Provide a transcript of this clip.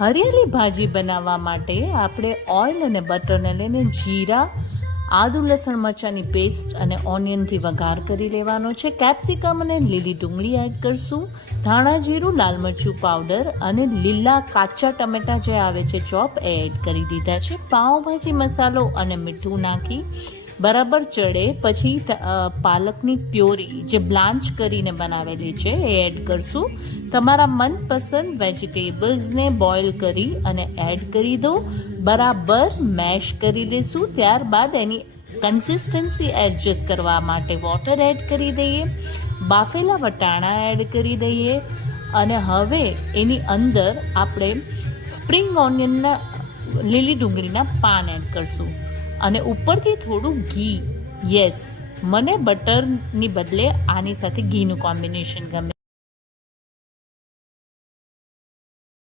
હરિયાળી ભાજી બનાવવા માટે આપણે ઓઇલ અને બટરને લઈને જીરા, આદુ લસણ મરચાંની પેસ્ટ અને ઓનિયનથી વઘાર કરી લેવાનો છે. કેપ્સિકમ અને લીલી ડુંગળી એડ કરશું, ધાણા જીરું, લાલ મરચું પાવડર અને લીલા કાચા ટમેટા જે આવે છે ચોપ એ એડ કરી દીધા છે. પાવભાજી મસાલો અને મીઠું નાખી બરાબર ચડે પછી પાલકની પ્યોરી જે બ્લાન્ચ કરીને બનાવેલી છે એ એડ કરશું. તમારા મનપસંદ વેજીટેબલ્સને બોઇલ કરી અને એડ કરી દો. બરાબર મેશ કરી લેશું. ત્યારબાદ એની કન્સિસ્ટન્સી એડજસ્ટ કરવા માટે વોટર એડ કરી દઈએ, બાફેલા વટાણા એડ કરી દઈએ અને હવે એની અંદર આપણે સ્પ્રિંગ ઓનિયનના લીલી ડુંગળીના પાન એડ કરશું અને ઉપરથી થોડું ઘી. યસ, મને બટરની બદલે આની સાથે ઘીનું કોમ્બિનેશન ગમે.